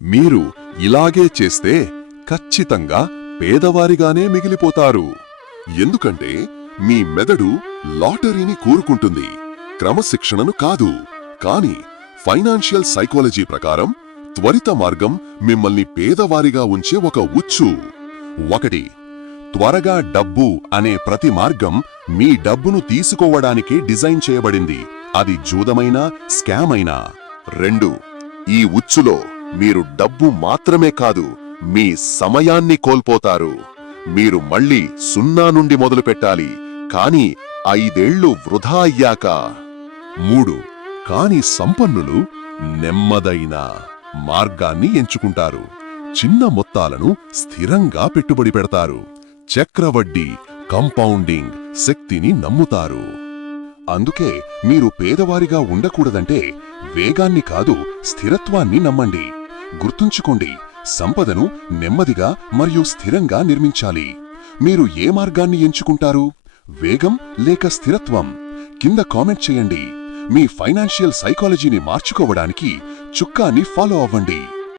మీరు ఇలాగే చేస్తే ఖచ్చితంగా పేదవారిగానే మిగిలిపోతారు. ఎందుకంటే మీ మెదడు లాటరీని కోరుకుంటుంది, క్రమశిక్షణను కాదు. కానీ ఫైనాన్షియల్ సైకాలజీ ప్రకారం త్వరిత మార్గం మిమ్మల్ని పేదవారిగా ఉంచే ఒక ఉచ్చు. 1. త్వరగా డబ్బు అనే ప్రతి మార్గం మీ డబ్బును తీసుకోవడానికే డిజైన్ చేయబడింది, అది జూదమైనా స్కామ్ అయినా. 2. ఈ ఉచ్చులో మీరు డబ్బు మాత్రమే కాదు, మీ సమయాన్ని కోల్పోతారు. మీరు మళ్ళీ 0 నుండి మొదలుపెట్టాలి, కానీ 5 ఏళ్లు వృధా అయ్యాక. 3. కాని సంపన్నులు నెమ్మదైన మార్గాన్ని ఎంచుకుంటారు. చిన్న మొత్తాలను స్థిరంగా పెట్టుబడి పెడతారు. చక్రవడ్డీ, కంపౌండింగ్ శక్తిని నమ్ముతారు. అందుకే మీరు పేదవారిగా ఉండకూడదంటే వేగాన్ని కాదు, స్థిరత్వాన్ని నమ్మండి. గుర్తుంచుకోండి, సంపదను నెమ్మదిగా మరియు స్థిరంగా నిర్మించాలి. మీరు ఏ మార్గాన్ని ఎంచుకుంటారు? వేగం లేక స్థిరత్వం? కింద కామెంట్ చేయండి. మీ ఫైనాన్షియల్ సైకాలజీని మార్చుకోవడానికి చుక్కాని ఫాలో అవ్వండి.